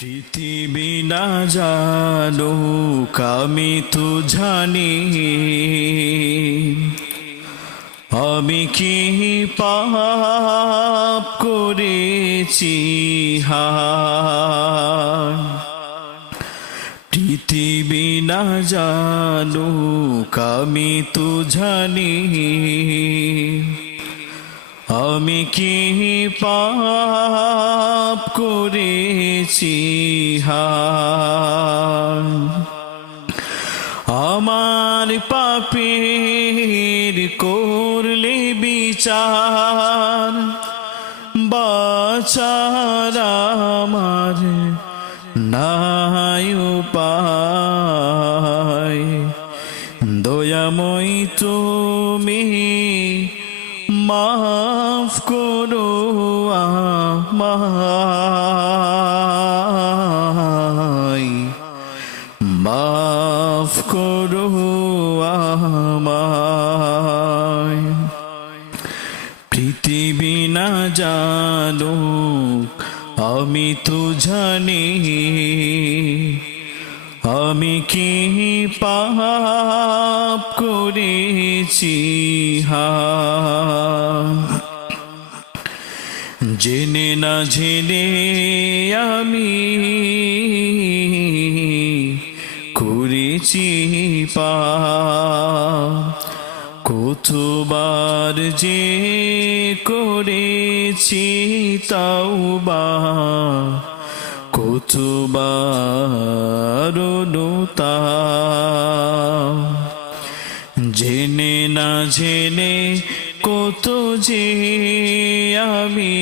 পৃথিবী না জানুক, আমি তো জানি আমি কি পাপ করেছি? পৃথিবী না জানুক, আমি তো জানি আমি কি পাপ করেছি? আমার পাপের করলে বিচার বাচার আমার নাই উপায়। দয়াময় তুমি মাফ করো আমায়। মাফ করো আমায়। পৃথিবী না জানো আমি তো জানি। আমি কি পাপ করেছি? হা জেনে না জেনে আমি করেছি পা। কতবার যে করেছি তাও বা কতবার নোতা জেনে না জেনে কত যে আমি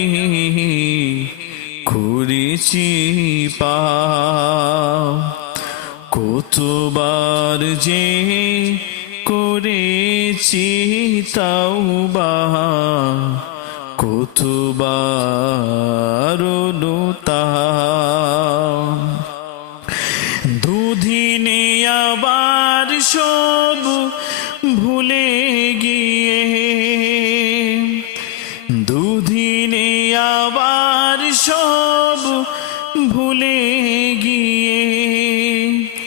করেছি পা, কতবার যে করেছি তাও বা কতবার দুদিনে আবার সব ভুলে দুদিনে আবার সব ভুলে গিয়ে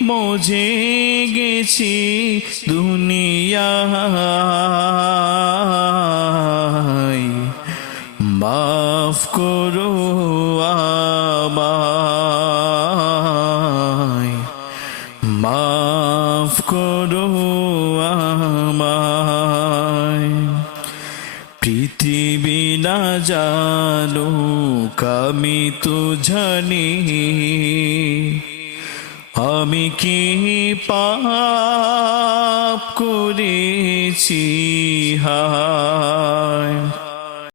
মজে গেছি দুনিয়া মাফ করো আমায়। মাফ করো পৃথিবী না জানো আমি তো জানি। আমি কি পাপ করেছি? হায়।